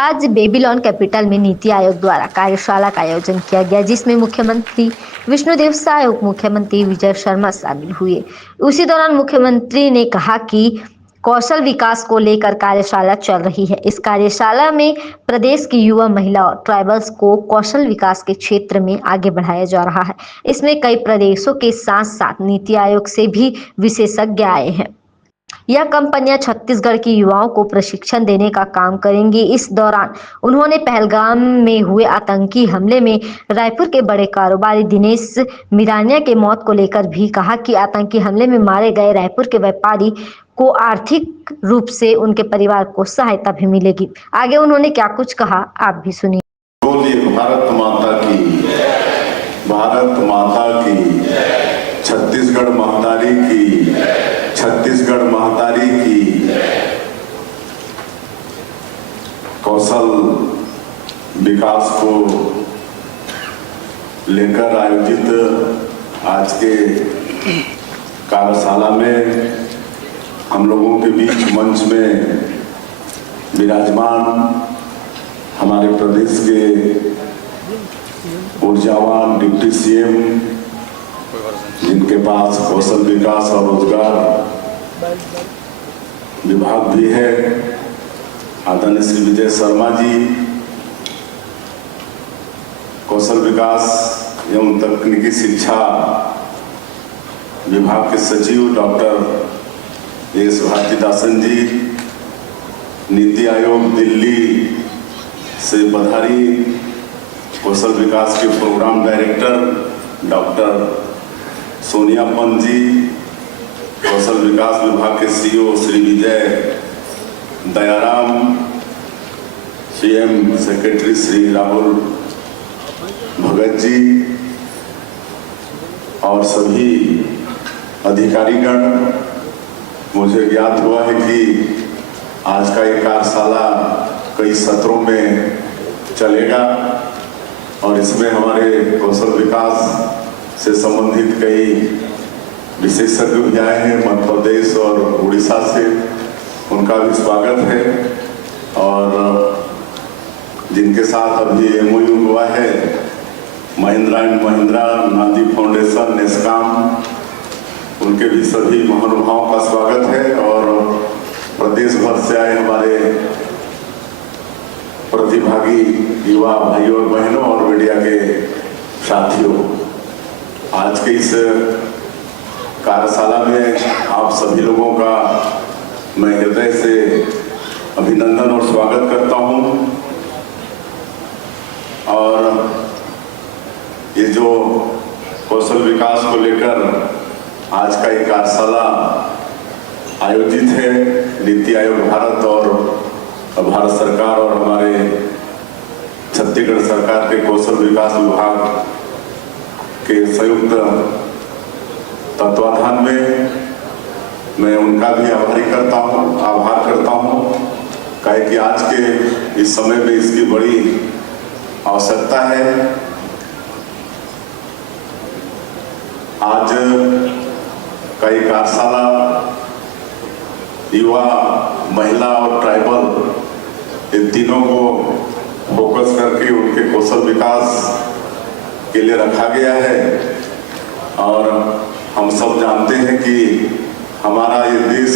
आज Babylon capital में नीति आयोग द्वारा कार्यशाला का आयोजन किया गया, जिसमें मुख्यमंत्री विष्णुदेव साय, उप मुख्यमंत्री विजय शर्मा शामिल हुए। उसी दौरान मुख्यमंत्री ने कहा कि कौशल विकास को लेकर कार्यशाला चल रही है। इस कार्यशाला में प्रदेश की युवा, महिला और ट्राइबल्स को कौशल विकास के क्षेत्र में आगे बढ़ाया जा रहा है। इसमें कई प्रदेशों के साथ साथ नीति आयोग से भी विशेषज्ञ आए हैं। यह कंपनियां छत्तीसगढ़ की युवाओं को प्रशिक्षण देने का काम करेंगी। इस दौरान उन्होंने पहलगाम में हुए आतंकी हमले में रायपुर के बड़े कारोबारी दिनेश मिरानिया के मौत को लेकर भी कहा कि आतंकी हमले में मारे गए रायपुर के व्यापारी को आर्थिक रूप से उनके परिवार को सहायता भी मिलेगी। आगे उन्होंने क्या कुछ कहा, आप भी सुनिए। भारत माता की, भारत माता की, छत्तीसगढ़ महतारी की, छत्तीसगढ़ महतारी की। कौशल विकास को लेकर आयोजित आज के कार्यशाला में हम लोगों के बीच मंच में विराजमान हमारे प्रदेश के ऊर्जावान डिप्टी सीएम, जिनके पास कौशल विकास और रोजगार विभाग भी है, आदरणीय श्री विजय शर्मा जी, कौशल विकास एवं तकनीकी शिक्षा विभाग के सचिव डॉक्टर एस भारतीदासन जी, नीति आयोग दिल्ली से पधारी कौशल विकास के programme director doctor Sonia Pant ji, कौशल विकास विभाग के CEO Shri Vijay Dayaram, CM secretary Shri Rahul Bhagat ji और सभी अधिकारीगण। मुझे ज्ञात हुआ है कि आज का ये कार्यशाला कई सत्रों में चलेगा और इसमें हमारे कौशल विकास से संबंधित कई विशेषज्ञ भी आए हैं मध्य प्रदेश और उड़ीसा से, उनका भी स्वागत है। और जिनके साथ अभी एमओयू हुआ है, महिंद्रा एंड महिंद्रा, नांदी फाउंडेशन, नेस्कॉम, उनके भी सभी महानुभावों का स्वागत है। और प्रदेश भर से आए हमारे प्रतिभागी युवा भाइयों और बहनों और मीडिया के साथियों, आज के इस कार्यशाला में आप सभी लोगों का मैं हृदय से अभिनंदन और स्वागत करता हूं। और ये जो कौशल विकास को लेकर आज का ये कार्यशाला आयोजित है, नीति आयोग भारत और भारत सरकार और हमारे छत्तीसगढ़ सरकार के कौशल विकास विभाग के संयुक्त तत्वाधान में मैं उनका भी आभार करता हूं, कहे कि आज के इस समय में इसकी बड़ी आवश्यकता है। आज का ये कार्यशाला युवा, महिला और ट्राइबल इन तीनों को फोकस करके उनके कौशल विकास के लिए रखा गया है। और हम सब जानते हैं कि हमारा ये देश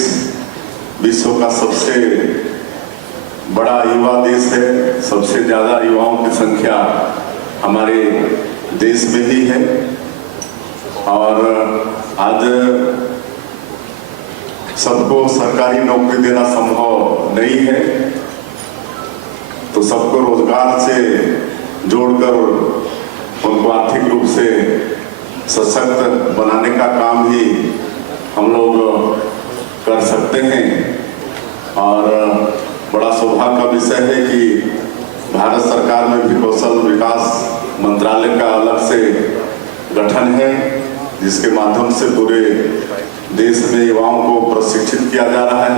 विश्व का सबसे बड़ा युवा देश है, सबसे ज़्यादा युवाओं की संख्या हमारे देश में ही है। और आज सबको सरकारी नौकरी देना संभव नहीं है, तो सबको रोजगार से जोड़कर उनको आर्थिक रूप से सशक्त बनाने का काम ही हम लोग कर सकते हैं। और बड़ा सौभाग्य का विषय है कि भारत सरकार में भी कौशल विकास मंत्रालय का अलग से गठन है, जिसके माध्यम से पूरे देश में युवाओं को प्रशिक्षित किया जा रहा है।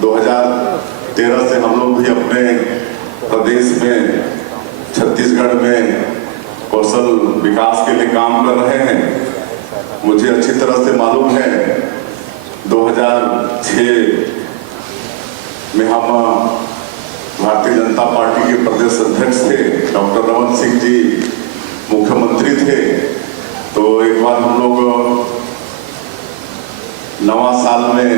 2013 से हम लोग भी अपने प्रदेश में, छत्तीसगढ़ में कौशल विकास के लिए काम कर रहे हैं। मुझे अच्छी तरह से मालूम है 2006 में हम भारतीय जनता पार्टी के प्रदेश अध्यक्ष थे, डॉक्टर रमन सिंह जी मुख्यमंत्री थे। तो एक बार हम लोग नवा साल में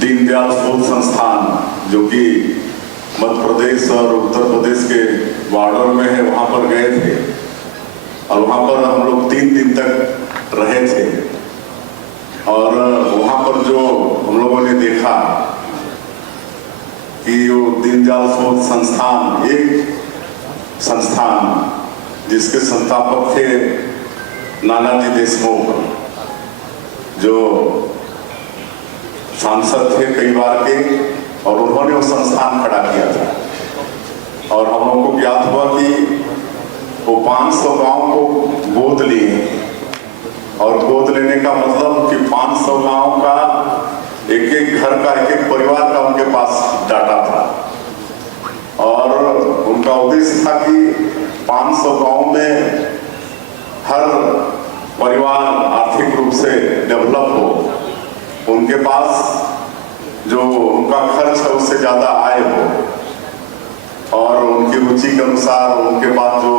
दीनदयाल स्पोर्ट्स संस्थान जो कि मध्य प्रदेश और उत्तर प्रदेश के बॉर्डर में है, वहां पर गए थे और वहां पर हम लोग 3 दिन तक रहे थे। और वहां पर जो हम लोगों ने देखा कि वो दीनदयाल स्पोर्ट्स संस्थान एक संस्थान जिसके संस्थापक थे नानाजी देशमुख, जो सांसद थे कई बार के, और उन्होंने वो संस्थान खड़ा किया था। और हम लोगों को ज्ञात हुआ कि वो 500 गांव को गोद लिए, और गोद लेने का मतलब कि 500 गांव का एक एक घर का एक एक परिवार का उनके पास डाटा था। और उनका उद्देश्य था कि 500 गांव में हर परिवार आर्थिक रूप से डेवलप हो, उनके पास जो उनका खर्च है उससे ज्यादा आय हो, और उनकी रुचि के अनुसार उनके पास जो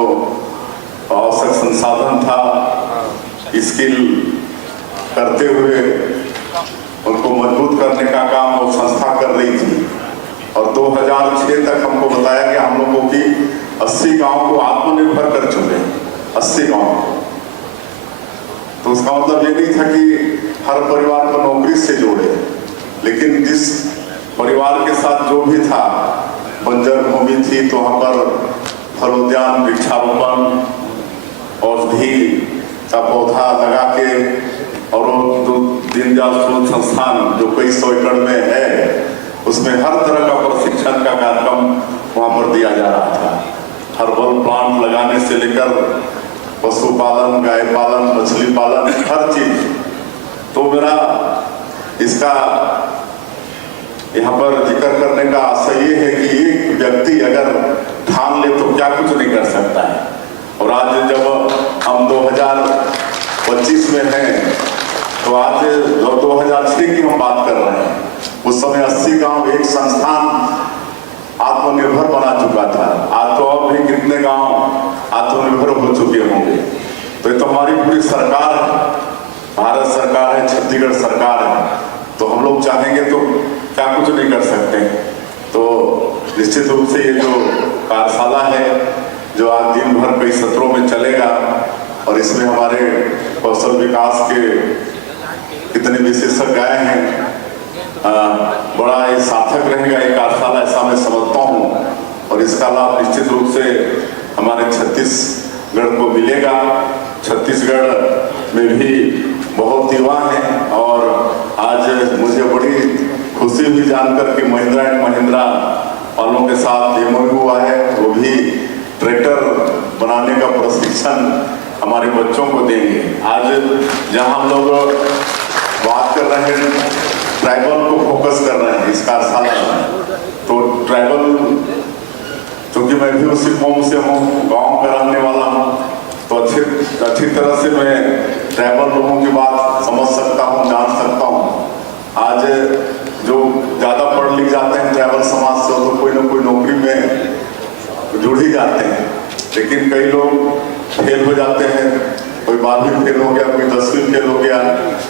आवश्यक संसाधन था स्किल करते हुए उनको मजबूत करने का काम वो संस्था कर रही थी। और 2006 तक हमको बताया कि हम लोगों की 80 गांव को आत्मनिर्भर कर चुके हैं, 80 गांव। तो उसका मतलब ये नहीं था कि हर परिवार को नौकरी से जोड़े, लेकिन जिस परिवार के साथ जो भी था, बंजर भूमि थी तो वहां पर फलोद्यान, वृक्षारोपण, औषधि का पौधा लगा के, और वो जो दीनदयाल स्पोर्ट्स संस्थान जो कई 100 एकड़ में है, उसमें हर तरह का प्रशिक्षण का कार्यक्रम वहां पर दिया जा रहा था। हर्बल प्लांट लगाने से लेकर पशुपालन, गाय पालन, मछली पालन, हर चीज। तो मेरा इसका यहाँ पर जिक्र करने का आशय ये है कि एक व्यक्ति अगर ठान ले तो क्या कुछ नहीं कर सकता है। और आज जब हम 2025 में हैं, तो आज 2006 की हम बात कर रहे हैं। उस समय 80 गांव एक संस्थान आत्मनिर्भर बना चुका था। आज तो अब भी कितने गांव आत्मनिर्भर हो चुके होंगे। तो ये तो हमारी पूरी सरकार है, भारत सरकार है, छत्तीसगढ़ सरकार है। तो हम लोग चाहेंगे तो क्या कुछ नहीं कर सकते। तो निश्चित रूप से ये जो कार्यशाला है, जो आज दिन भर कई सत्रों में चलेगा, और इसमें हमारे कौशल विकास के कितने विशेषज्ञ आए हैं, बड़ा ये सार्थक रहेगा ये कार्यशाला, ऐसा मैं समझता हूँ। और इसका लाभ निश्चित रूप से हमारे छत्तीसगढ़ को मिलेगा। छत्तीसगढ़ में भी बहुत युवा हैं, और आज मुझे बड़ी खुशी हुई जानकर कि महिंद्रा एंड महिंद्रा वालों के साथ MOU हुआ है। वो भी ट्रैक्टर बनाने का प्रशिक्षण हमारे बच्चों को देंगे। आज जहां हम लोग बात कर रहे हैं, ट्राइबल को फोकस कर रहे हैं इस कार्यशाला में, तो ट्राइबल, क्योंकि मैं भी उसी कौम से हूँ, गांव का रहने वाला हूँ, तो अच्छी तरह से मैं ट्राइबल लोगों की बात समझ सकता हूँ, जान सकता हूँ। आज जो ज्यादा पढ़ लिख जाते हैं ट्राइबल समाज से, तो कोई ना कोई नौकरी में जुड़ ही जाते हैं, लेकिन कई लोग फेल हो जाते हैं। कोई 12वीं फेल हो गया, कोई 10वीं फेल हो गया,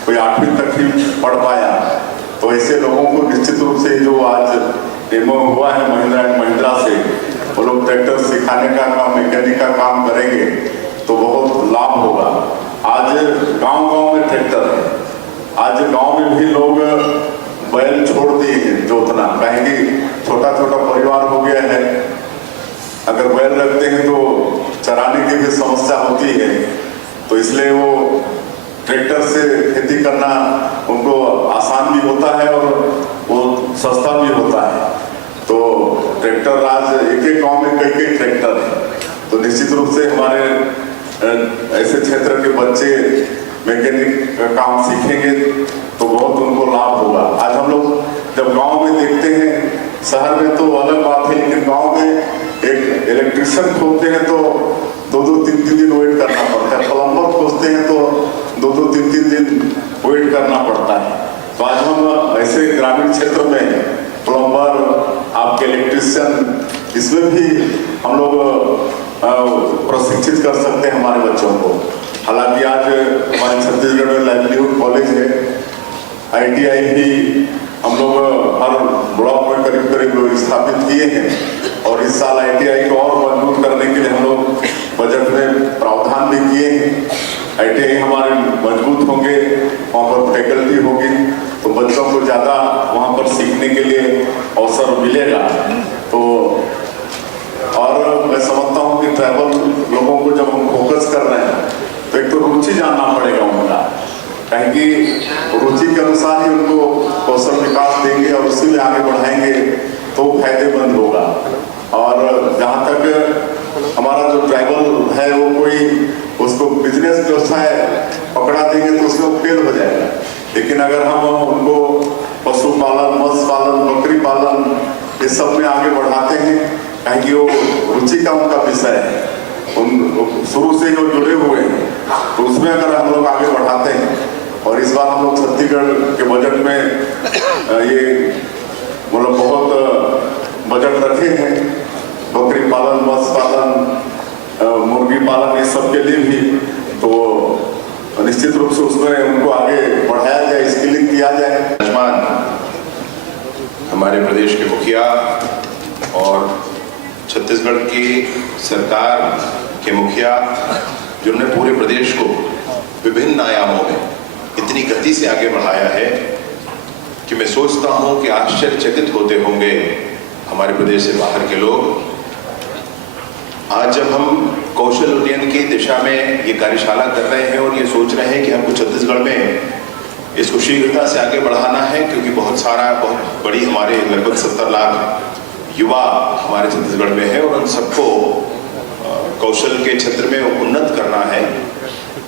कोई 8वीं तक ही पढ़ पाया। तो ऐसे लोगों को निश्चित रूप से जो आज MOU हुआ है महिंद्रा एंड महिंद्रा से, वो लोग ट्रैक्टर सिखाने का काम, मैकेनिक का काम करेंगे, तो बहुत लाभ होगा। आज गांव-गांव में ट्रैक्टर है। आज गांव में भी लोग बैल छोड़ दिए हैं जोतना, कहेंगे छोटा छोटा परिवार हो गया है, अगर बैल रखते हैं तो चराने की भी समस्या होती है। तो इसलिए वो ट्रैक्टर से खेती करना उनको आसान भी होता है और वो सस्ता भी होता है। तो ट्रैक्टर आज एक एक गांव में कई ट्रैक्टर है। तो निश्चित रूप से हमारे ऐसे क्षेत्र के बच्चे मैकेनिक का काम सीखेंगे तो बहुत उनको लाभ होगा। आज हम लोग जब गांव में देखते हैं, शहर में तो अलग बात है, लेकिन गांव में एक इलेक्ट्रिशियन खोलते हैं तो 2-3 दिन वेट करना पड़ता है, प्लम्बर खोजते हैं तो 2-3 दिन वेट करना पड़ता है। तो आज हम ऐसे ग्रामीण क्षेत्र में प्लम्बर आपके इलेक्ट्रिशियन, इसमें भी हम लोग प्रशिक्षित कर सकते हैं हमारे बच्चों को। हालांकि आज हमारे छत्तीसगढ़ में लाइवलीहुड कॉलेज है, ITI भी हम लोग हर ब्लॉक में करीब करीब स्थापित किए हैं और इस साल ITI को और मजबूत करने के लिए हम लोग बजट में प्रावधान भी किए हैं। ITI हमारे मजबूत होंगे, वहाँ पर फैकल्टी होगी तो बच्चों को ज़्यादा वहाँ पर सीखने के लिए अवसर मिलेगा। तो और मैं समझता हूँ कि ट्रैवल लोगों को जब हम फोकस कर रहे हैं तो एक तो रुचि जानना पड़ेगा उनका, कहीं कि रुचि के अनुसार ही उनको कौशल विकास देंगे और उसी में आगे बढ़ाएंगे तो फायदेमंद होगा। और जहाँ तक हमारा जो ट्रैवल है वो कोई उसको बिजनेस व्यवसाय पकड़ा देंगे तो उसमें फेल हो जाएगा। लेकिन अगर हम उनको पशुपालन, मत्स्य पालन, बकरी पालन इस सब में आगे बढ़ाते हैं, कहीं कि वो रुचि का उनका विषय है, उन शुरू से जो जुड़े हुए हैं, तो उसमें अगर हम लोग आगे बढ़ाते हैं। और इस बार हम लोग छत्तीसगढ़ के बजट में ये मतलब बहुत बजट रखे हैं, बकरी पालन, मत्स्य पालन, मुर्गी पालन, इस सब के लिए भी, तो निश्चित रूप से उसमें उनको आगे बढ़ाया जाए, स्किलिंग किया जाए। राजमान हमारे प्रदेश के मुखिया और छत्तीसगढ़ की सरकार के मुखिया, जिन्होंने पूरे प्रदेश को विभिन्न आयामों में इतनी गति से आगे बढ़ाया है कि मैं सोचता हूं कि आश्चर्यचकित होते होंगे हमारे प्रदेश से बाहर के लोग। आज जब हम कौशल उन्नयन की दिशा में ये कार्यशाला कर रहे हैं और ये सोच रहे हैं कि हमको छत्तीसगढ़ में इसको शीघ्रता से आगे बढ़ाना है, क्योंकि बहुत बड़ी हमारे लगभग 70 लाख युवा हमारे छत्तीसगढ़ में है और उन सबको कौशल के क्षेत्र में उन्नत करना है।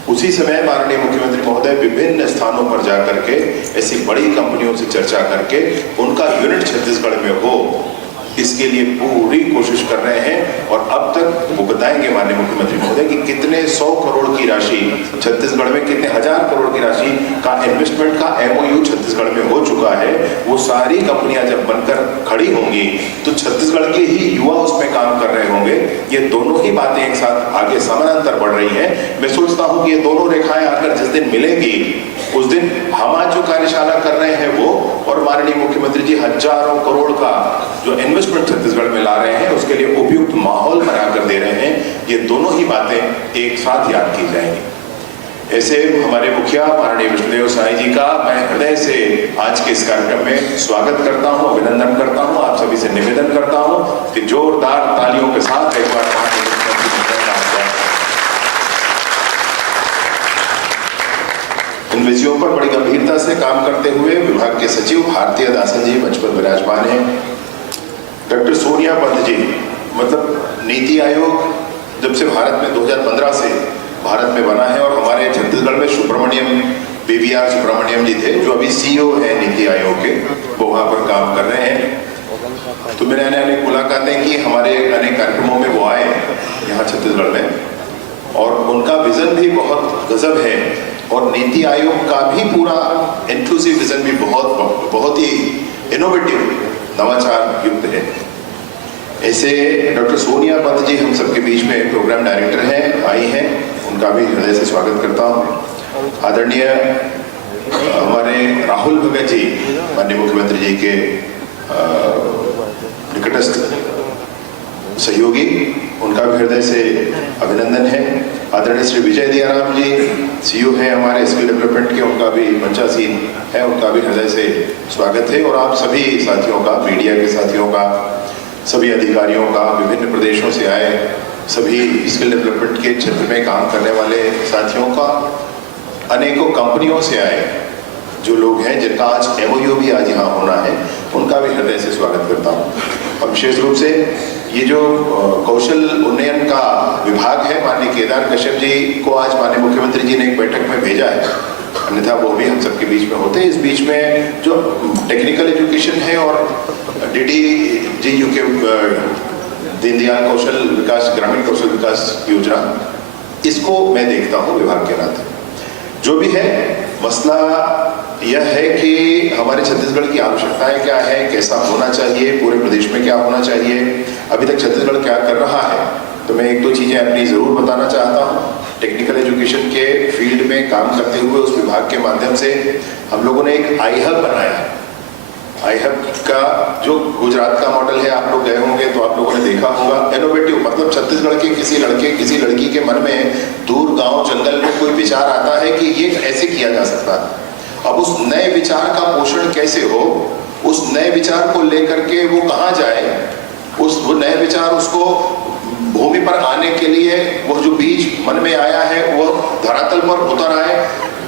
उसी समय माननीय मुख्यमंत्री महोदय विभिन्न स्थानों पर जाकर के ऐसी बड़ी कंपनियों से चर्चा करके उनका यूनिट छत्तीसगढ़ में हो, इसके लिए पूरी कोशिश कर रहे हैं। और अब तक वो बताएंगे माननीय मुख्यमंत्री महोदय कि कितने 100 करोड़ की राशि छत्तीसगढ़ में, कितने हजार करोड़ की राशि का इन्वेस्टमेंट का MOU छत्तीसगढ़ में हो चुका है। वो सारी कंपनियां जब बनकर खड़ी होंगी तो छत्तीसगढ़ के ही युवा उसमें काम कर रहे होंगे। ये दोनों ही बातें एक साथ आगे समानांतर बढ़ रही हैं। मैं सोचता हूँ कि ये दोनों रेखाएं आकर जिस दिन मिलेंगी उस दिन हम आज जो कार्यशाला कर रहे हैं वो, और माननीय मुख्यमंत्री जी हजारों करोड़ का जो इन्वेस्टमेंट छत्तीसगढ़ में ला रहे हैं उसके लिए उपयुक्त माहौल बनाकर दे रहे हैं, ये दोनों ही बातें एक साथ याद की जाएंगी। ऐसे हमारे मुखिया माननीय विष्णुदेव साई जी का मैं हृदय से आज के इस कार्यक्रम में स्वागत करता हूं, अभिनंदन करता हूं। आप सभी से निवेदन करता हूं कि जोरदार तालियों के साथ एक बार इन विषयों पर बड़ी गंभीरता से काम करते हुए विभाग के सचिव भारतीय दासन जी मंच पर विराजमान हैं। डॉक्टर सोनिया पंत जी, मतलब नीति आयोग जब से भारत में 2015 से भारत में बना है और हमारे छत्तीसगढ़ में BVR सुब्रमण्यम जी थे जो अभी CEO है नीति आयोग के, वो वहाँ पर काम कर रहे हैं। तो मैंने अनेक मुलाकातें की, हमारे अनेक कार्यक्रमों में वो आए यहाँ छत्तीसगढ़ में और उनका विजन भी बहुत गजब है और नीति आयोग का भी पूरा इंक्लूसिव विजन भी बहुत ही इनोवेटिव, नवाचार युक्त है। ऐसे डॉक्टर सोनिया पंत जी हम सबके बीच में प्रोग्राम डायरेक्टर हैं, आई हैं, उनका भी हृदय से स्वागत करता हूँ। आदरणीय हमारे राहुल भगत जी, माननीय मुख्यमंत्री जी के निकटस्थ सहयोगी, उनका भी हृदय से अभिनंदन है। आदरणीय श्री विजय दियाराम जी CEO हैं हमारे स्किल डेवलपमेंट के, उनका भी मंचासीन है, उनका भी हृदय से स्वागत है। और आप सभी साथियों का, मीडिया के साथियों का, सभी अधिकारियों का, विभिन्न प्रदेशों से आए सभी स्किल डेवलपमेंट के क्षेत्र में काम करने वाले साथियों का, अनेकों कंपनियों से आए जो लोग हैं जिनका आज MOU भी आज यहाँ होना है, उनका भी हृदय से स्वागत करता हूँ। और विशेष रूप से ये जो कौशल उन्नयन का विभाग है, माननीय केदार कश्यप जी को आज माननीय मुख्यमंत्री जी ने एक बैठक में भेजा है, अन्यथा वो भी हम सबके बीच में होते हैं। इस बीच में जो टेक्निकल एजुकेशन है और DDGU के दीनदयाल कौशल विकास, ग्रामीण कौशल विकास योजना, इसको मैं देखता हूँ विभाग के नाते। जो भी है मसला यह है कि हमारे छत्तीसगढ़ की आवश्यकताएं क्या है, कैसा होना चाहिए, पूरे प्रदेश में क्या होना चाहिए, अभी तक छत्तीसगढ़ क्या कर रहा है। तो मैं एक दो चीज़ें अपनी ज़रूर बताना चाहता हूँ। टेक्निकल एजुकेशन के फील्ड में काम करते हुए उस विभाग के माध्यम से हम लोगों ने एक आई हब बनाया है। आई हब का जो गुजरात का मॉडल है, आप लोग गए होंगे तो आप लोगों ने देखा होगा। इनोवेटिव मतलब छत्तीसगढ़ के किसी लड़के किसी लड़की के मन में दूर गांव जंगल में कोई विचार आता है कि ये ऐसे किया जा सकता है। अब उस नए विचार का पोषण कैसे हो, उस नए विचार को लेकर के वो कहाँ जाए, वो नए विचार उसको भूमि पर आने के लिए वो जो बीज मन में आया है वो धरातल पर उतर आए,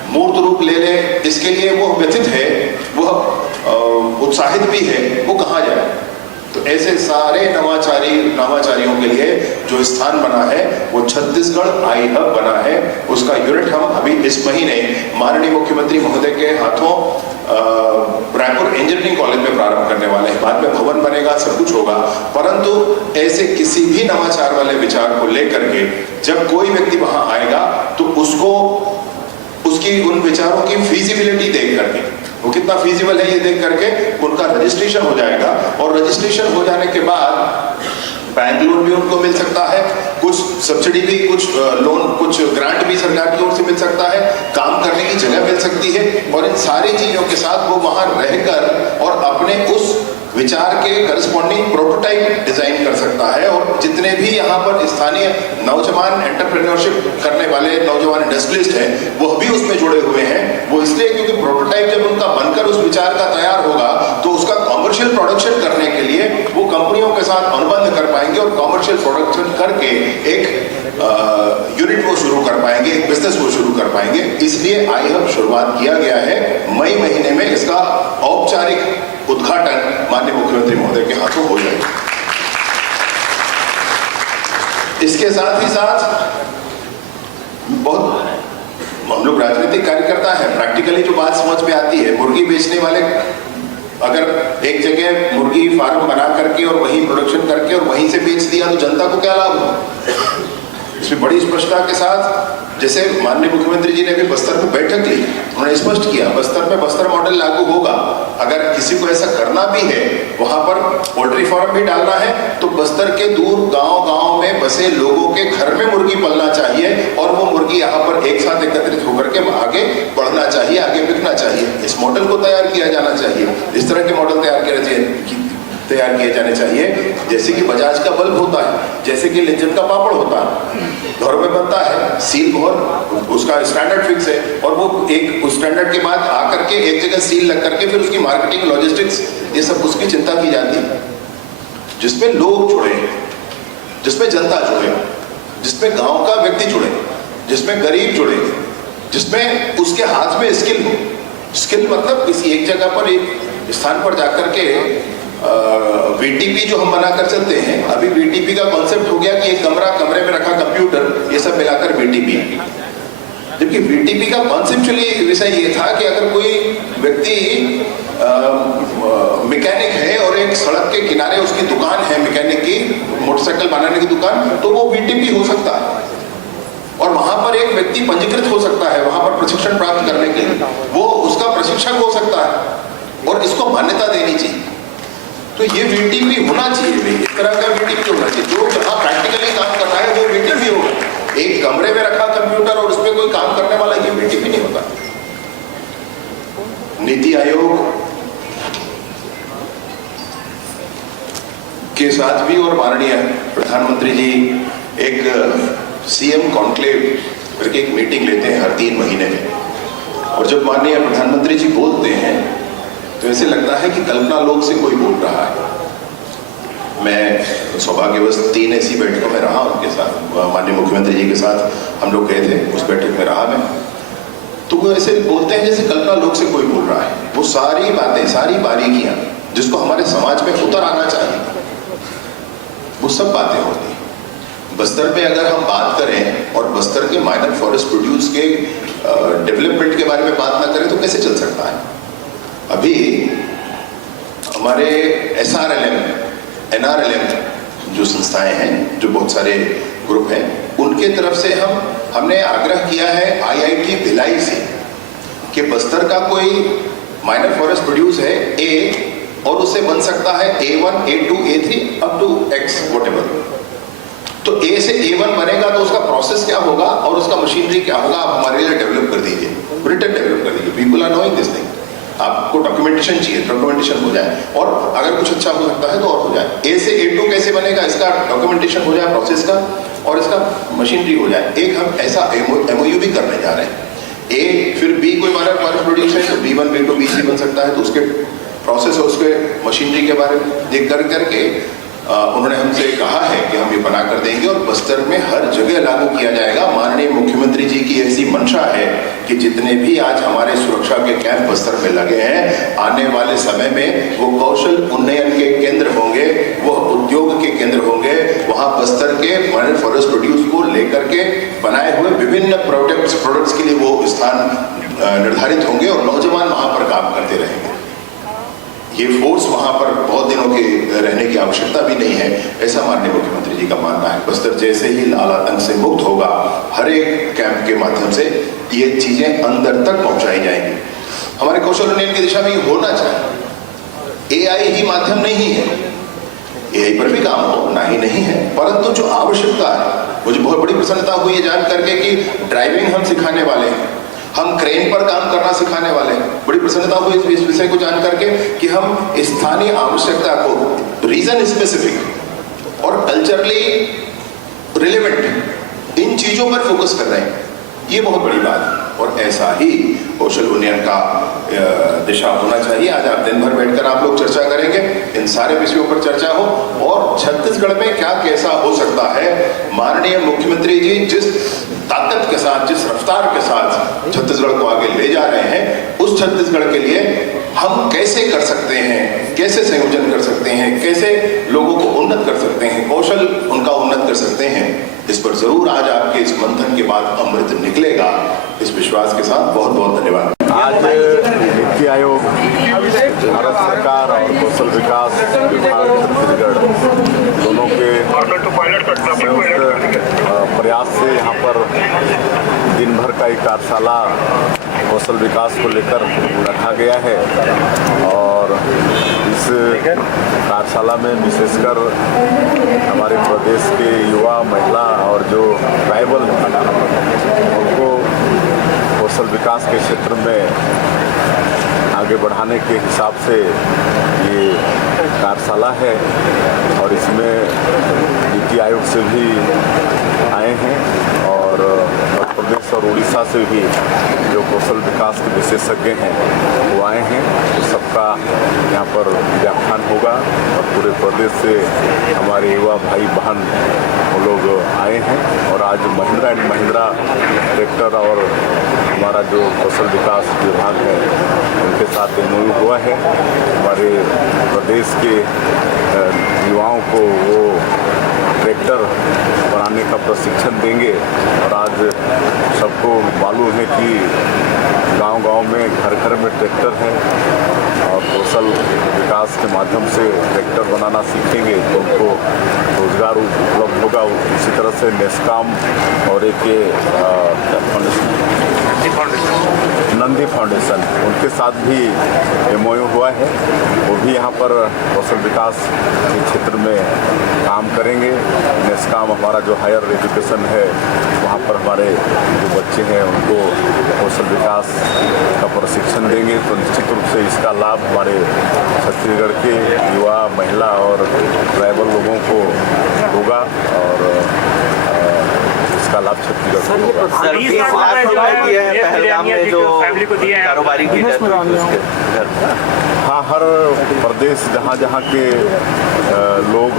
मूर्त रूप ले ले, इसके लिए वो व्यथित है, वह उत्साहित भी है, वो कहाँ जाए। तो ऐसे सारे नवाचारियों के लिए जो स्थान बना है वो छत्तीसगढ़ आई हब बना है। उसका यूनिट हम अभी इस महीने माननीय मुख्यमंत्री महोदय के हाथों रायपुर इंजीनियरिंग कॉलेज में प्रारंभ करने वाले हैं। बाद में भवन बनेगा, सब कुछ होगा, परंतु ऐसे किसी भी नवाचार वाले विचार को लेकर के जब कोई व्यक्ति वहां आएगा तो उसको उसकी उन विचारों की फीजिबिलिटी देख करके, वो कितना फीजिबल है ये देख करके उनका रजिस्ट्रेशन हो जाएगा। और रजिस्ट्रेशन हो जाने के बाद बैंक लोन भी उनको मिल सकता है, कुछ सब्सिडी भी, कुछ लोन, कुछ ग्रांट भी सरकार की ओर से मिल सकता है, काम करने की जगह मिल सकती है। और इन सारी चीजों के साथ वो वहां रहकर और अपने उस विचार के करस्पॉन्डिंग प्रोटोटाइप डिजाइन कर सकता है। और जितने भी यहाँ पर स्थानीय नौजवान एंटरप्रेन्योरशिप करने वाले नौजवान इंडस्ट्रियलिस्ट हैं वो भी उसमें जुड़े हुए हैं। वो इसलिए क्योंकि प्रोटोटाइप जब उनका बनकर उस विचार का तैयार होगा तो उसका कॉमर्शियल प्रोडक्शन करने के लिए वो कंपनियों के साथ अनुबंध कर पाएंगे और कॉमर्शियल प्रोडक्शन करके एक यूनिट वो शुरू कर पाएंगे, एक बिजनेस वो शुरू कर पाएंगे। इसलिए आई हब शुरुआत किया गया है। मई महीने में इसका औपचारिक उद्घाटन माननीय मुख्यमंत्री महोदय के हाथों हो जाएगा। इसके साथ ही साथ बहुत हम लोग राजनीतिक कार्यकर्ता हैं, प्रैक्टिकली जो बात समझ में आती है, मुर्गी बेचने वाले अगर एक जगह मुर्गी फार्म बना करके और वहीं प्रोडक्शन करके और वहीं से बेच दिया तो जनता को क्या लाभ हो। इसमें बड़ी स्पष्टता के साथ, जैसे माननीय मुख्यमंत्री जी ने भी बस्तर में बैठक ली, उन्होंने स्पष्ट किया बस्तर में बस्तर मॉडल लागू होगा। अगर किसी को ऐसा करना भी है, वहां पर पोल्ट्री फार्म भी डालना है, तो बस्तर के दूर गांव में बसे लोगों के घर में मुर्गी पलना चाहिए और वो मुर्गी यहाँ पर एक साथ एकत्रित होकर के आगे बढ़ना चाहिए, आगे बिकना चाहिए। इस मॉडल को तैयार किया जाना चाहिए। इस तरह के मॉडल तैयार किए जाने चाहिए। जैसे कि बजाज का बल्ब होता है, जैसे कि लिंजन का पापड़ होता है, घरों में बनता है, सील बहुत उसका स्टैंडर्ड फिक्स है और वो एक उस स्टैंडर्ड के बाद आकर के एक जगह सील लग करके फिर उसकी मार्केटिंग, लॉजिस्टिक्स, ये सब उसकी चिंता की जाती है। जिसमें लोग जुड़े, जिसमें जनता जुड़े, जिसमें गांव का व्यक्ति जुड़े, जिसमें गरीब जुड़े, जिसमें उसके हाथ में स्किल हो। स्किल मतलब किसी एक जगह पर एक स्थान पर जाकर के वीटीपी जो हम बनाकर चलते हैं, अभी वीटीपी का कॉन्सेप्ट हो गया कि एक कमरे में रखा कंप्यूटर, ये सब मिलाकर वीटीपी। जबकि वीटीपी का कॉन्सेप्चुअली विषय ये था कि अगर कोई व्यक्ति मैकेनिक है और एक सड़क के किनारे उसकी दुकान है मैकेनिक की, मोटरसाइकिल बनाने की दुकान, तो वो वीटीपी हो सकता है और वहां पर एक व्यक्ति पंजीकृत हो सकता है वहां पर प्रशिक्षण प्राप्त करने के लिए, वो उसका प्रशिक्षक हो सकता है और इसको मान्यता देनी चाहिए। तो ये वीटीपी होना चाहिए भाई, इस तरह का वीटीपी होना चाहिए। जो जहाँ प्रैक्टिकली काम कर रहा है वो वीटीपी होगा। एक कमरे में रखा कंप्यूटर और उसमें कोई काम करने वाला, ये वीटीपी नहीं होता। नीति आयोग के साथ भी और माननीय प्रधानमंत्री जी एक सीएम कॉन्क्लेव करके एक मीटिंग लेते हैं हर 3 महीने में। और जब माननीय प्रधानमंत्री जी बोलते हैं तो ऐसे लगता है कि कल्पना लोक से कोई बोल रहा है। मैं सौभाग्यवश 3 ऐसी बैठकों में रहा उनके साथ, माननीय मुख्यमंत्री जी के साथ हम लोग गए थे, उस बैठक में रहा मैं। तो वो ऐसे बोलते हैं जैसे कल्पना लोक से कोई बोल रहा है। वो सारी बातें, सारी बारीकियां जिसको हमारे समाज में उतर आना चाहिए, वो सब बातें होती हैं। बस्तर में अगर हम बात करें और बस्तर के माइनर फॉरेस्ट प्रोड्यूस के डेवलपमेंट के बारे में बात ना करें तो कैसे चल सकता है। अभी हमारे SRLM, NRLM जो संस्थाएं हैं, जो बहुत सारे ग्रुप हैं, उनके तरफ से हमने आग्रह किया है IIT भिलाई से कि बस्तर का कोई माइनर फॉरेस्ट प्रोड्यूस है ए, और उससे बन सकता है A1, A2, A3 up to X whatever. तो A से A1 बनेगा तो उसका प्रोसेस क्या होगा और उसका मशीनरी क्या होगा, आप हमारे लिए डेवलप कर दीजिए, रिटन डेवलप कर दीजिए। People are knowing this thing. आपको डॉक्यूमेंटेशन चाहिए, डॉक्यूमेंटेशन हो जाए, और अगर कुछ अच्छा हो सकता है तो और हो जाए। A से A2 कैसे बनेगा, इसका डॉक्यूमेंटेशन हो जाए प्रोसेस का, और इसका मशीनरी हो जाए। एक हम ऐसा MOU भी करने जा रहे हैं। A फिर B कोई माइनर फॉरेस्ट प्रोड्यूस है तो B1, B2, B3 बन सकता है, तो उसके प्रोसेस और उसके मशीनरी के बारे में देख करके उन्होंने हमसे कहा है कि हम ये बना कर देंगे और बस्तर में हर जगह लागू किया जाएगा। माननीय मुख्यमंत्री जी की ऐसी मंशा है कि जितने भी आज हमारे सुरक्षा के कैंप बस्तर में लगे हैं, आने वाले समय में वो कौशल उन्नयन के केंद्र होंगे, वो उद्योग के केंद्र होंगे। वहाँ बस्तर के माइनर फॉरेस्ट प्रोड्यूस को लेकर के बनाए हुए विभिन्न प्रोडक्ट्स के लिए वो स्थान निर्धारित होंगे और नौजवान वहाँ पर काम करते रहेंगे। ये फोर्स वहां पर बहुत दिनों के रहने की आवश्यकता भी नहीं है, ऐसा माननीय मुख्यमंत्री जी का मानना है। बस्तर जैसे ही लाल आतंक से मुक्त होगा, हर एक कैंप के माध्यम से ये चीजें अंदर तक पहुंचाई जाएंगी। हमारे कौशल उन्नयन की दिशा में ये होना चाहिए। AI ही माध्यम नहीं है, AI पर भी काम हो ना ही नहीं है, परंतु जो आवश्यकता है, मुझे बहुत बड़ी प्रसन्नता हुई है जान करके कि ड्राइविंग हम सिखाने वाले हैं, हम क्रेन पर काम करना सिखाने वाले हैं। बड़ी प्रसन्नता हुई इस विषय को जान करके कि हम स्थानीय आवश्यकता को रीजन स्पेसिफिक और कल्चरली रिलेवेंट इन चीजों पर फोकस कर रहे हैं। ये बहुत बड़ी बात है और ऐसा ही कौशल उन्नयन का दिशा होना चाहिए। आज आप दिन भर बैठकर आप लोग चर्चा करेंगे, इन सारे विषयों पर चर्चा हो और छत्तीसगढ़ में क्या कैसा हो सकता है। माननीय मुख्यमंत्री जी जिस ताकत के साथ, जिस रफ्तार के साथ छत्तीसगढ़ को आगे ले जा रहे हैं, उस छत्तीसगढ़ के लिए हम कैसे कर सकते हैं, कैसे संयोजन कर सकते हैं, कैसे लोगों को उन्नत कर सकते हैं, कौशल उनका उन्नत कर सकते हैं, इस पर जरूर आज आपके इस मंथन के बाद अमृत निकलेगा, इस विश्वास के साथ बहुत बहुत धन्यवाद। आज नीति आयोग, भारत सरकार और कौशल विकास विभाग छत्तीसगढ़ दोनों के संयुक्त प्रयास से यहाँ पर दिन भर का एक कार्यशाला कौशल विकास को लेकर रखा गया है और इस कार्यशाला में विशेषकर हमारे प्रदेश के युवा, महिला और जो ट्राइबल उनको कौशल विकास के क्षेत्र में आगे बढ़ाने के हिसाब से ये कार्यशाला है और इसमें नीति आयोग से भी आए हैं और मध्य प्रदेश और उड़ीसा से भी जो कौशल विकास के विशेषज्ञ हैं वो आए हैं। तो सबका यहाँ पर व्याख्यान होगा और पूरे प्रदेश से हमारे युवा भाई बहन वो लोग आए हैं और आज महिंद्रा एंड महिंद्रा ट्रैक्टर और हमारा जो कौशल विकास विभाग है उनके साथ MOU हुआ है। हमारे प्रदेश के युवाओं को वो ट्रैक्टर बनाने का प्रशिक्षण देंगे और आज सबको मालूम है कि गांव-गांव में घर-घर में ट्रैक्टर है और कौशल विकास के माध्यम से ट्रैक्टर बनाना सीखेंगे तो उनको रोजगार उपलब्ध होगा। इसी तरह से नेस्काम और एक नंदी फाउंडेशन उनके साथ भी MOU हुआ है, वो भी यहाँ पर कौशल विकास के क्षेत्र में काम करेंगे। नेस्काम हमारा जो हायर एजुकेशन है वहाँ पर हमारे जो बच्चे हैं उनको कौशल विकास का प्रशिक्षण देंगे तो निश्चित रूप से इसका लाभ हमारे छत्तीसगढ़ के युवा, महिला और ट्राइबल लोगों को होगा और इसका लाभ छत्तीसगढ़ को होगा। सर 20 लाख रुपए दिए हैं पहलगाम में जो फैमिली को दिए हैं कारोबारी की डेथ हुई उसके घर। हाँ, हर प्रदेश जहाँ के लोग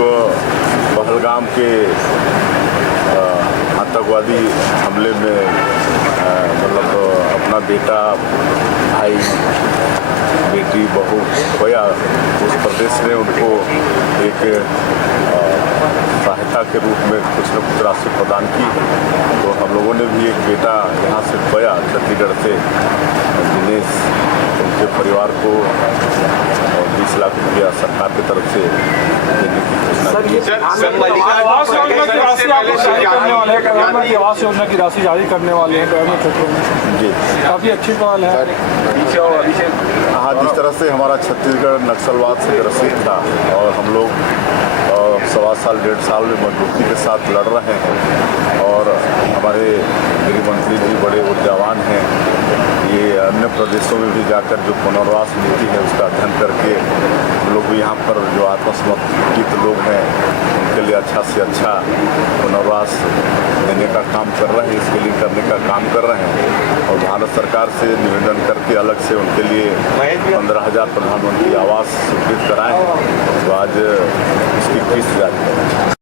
पहलगाम के आतंकवादी हमले में मतलब अपना बेटा, भाई, बेटी, बहू खोया, उस प्रदेश ने उनको एक सहायता के रूप में कुछ न कुछ राशि प्रदान की। तो हम लोगों ने भी एक बेटा यहाँ से खोया छत्तीसगढ़ से, दिनेश, उनके परिवार को 20 लाख रुपया सरकार की तरफ से देने की घोषणा की। आवास जारी करने वाले हैं, प्रधानमंत्री आवास योजना की राशि जारी करने वाले हैं ग्रामीण क्षेत्रों में। जी काफ़ी अच्छी पहल है। हाँ, जिस तरह से हमारा छत्तीसगढ़ नक्सलवाद से ग्रसित था और हम लोग 1.25 साल में मजबूती के साथ लड़ रहे हैं और हमारे गृह मंत्री जी बड़े ऊर्जावान हैं। ये अन्य प्रदेशों में भी जाकर जो पुनर्वास नीति है उसका अध्ययन करके हम लोग भी यहाँ पर जो आत्मसमर्पित लोग हैं उनके लिए अच्छा से अच्छा पुनर्वास देने का काम कर रहे हैं, इसके लिए करने का काम कर रहे हैं। और भारत सरकार से निवेदन करके अलग से उनके लिए 15,000 प्रधानमंत्री आवास स्वीकृत कराए हैं। तो आज उसकी किस्त जारी है।